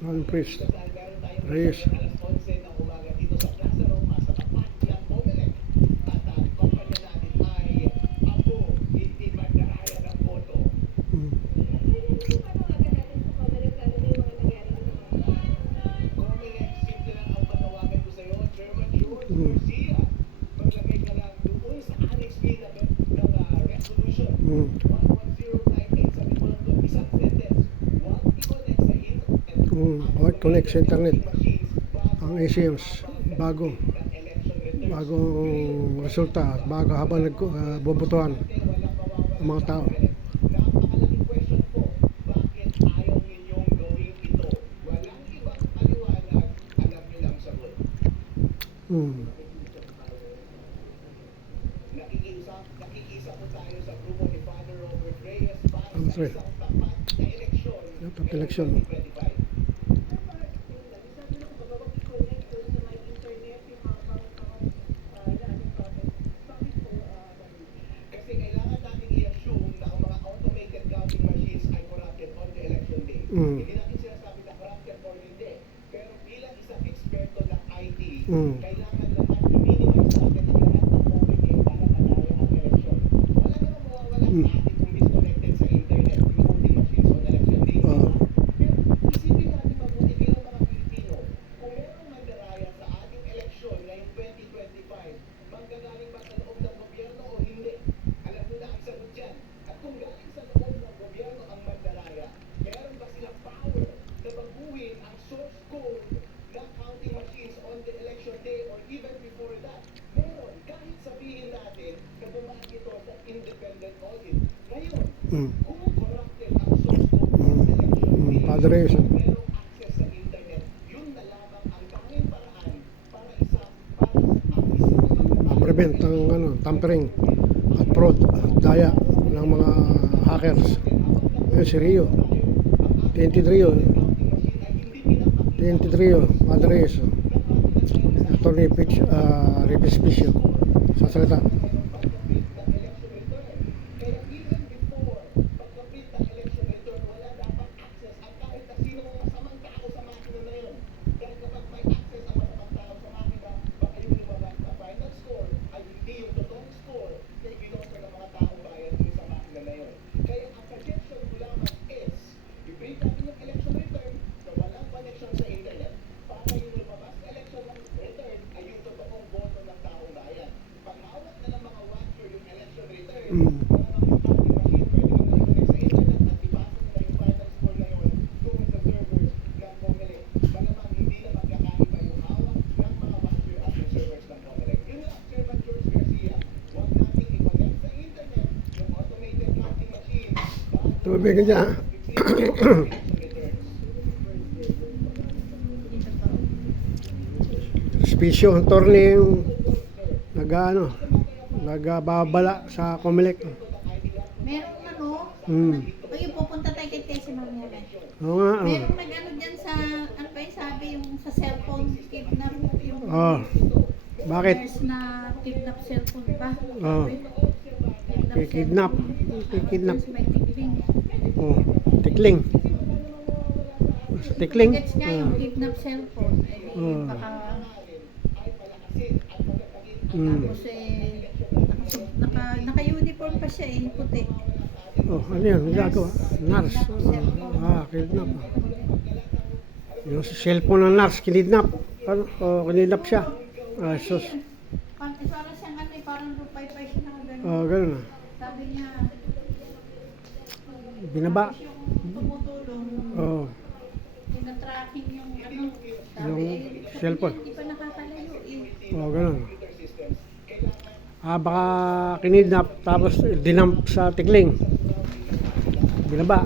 Alan Priest Reyes. Connect sa internet ang ACMs bagong resulta bago habang nagbobotohan ang mga tao. Top election. Hindi natin sinasabi na corrupted or hindi. Pero bilang isang eksperto ng IT, kailangan naman i-minimize natin ang lahat ng moment para manalo ang eleksyon. Wala namang mawawala sa atin kung disconnected sa internet yung voting machines on election day. Pero isipin natin mabuti bilang mga Pilipino, kung merong mandaraya sa ating eleksyon ngayong 2025, manggagaling ba sa loob ng gobyerno o hindi? Alam nyo na ang sagot dyan. At kung galing sa loob ng gobyerno ang mandaraya, meron ba silang power na baguhin ang source code ng counting machines on the election day or even before that? Meron, kahit sabihin natin na dumaan ito sa independent audit. Ngayon, kung corrupted ang source code ng election day, merong access sa internet, yun na lamang ang tanging paraan para ma-prevent ang tampering at fraud at daya ng mga hackers. Si Rio 23 Padre Reyes, Attorney Repispicio sa salita. Tubig dyan. Spisyo ang torne yung nagbabala sa Comelec. Meron yung pupunta tayo kay Tessie mamaya. Oo nga. Meron dyan sa, ano pa yung sabi, yung sa cellphone, kidnap yung bakit? na kidnap cellphone pa. Kidnap. May tikling. Tikling. Tikling? Gets nga yung kidnap cellphone. Baka tapos naka-uniform pa siya puti. Ano yun? Nagagawa? Nurse. Kidnap. Yung cellphone ng nurse, kinidnap. Kinidnap siya. Sus. Parang siyang parang rupay-pay siya na gano'n. Gano'n na. Sabi niya, binaba. Yung tumutulong. Pinatracking yung sabi, yung cellphone. Hindi pa nakakalayo gano'n. Baka kinidnap tapos dinamp sa tikling. Binaba.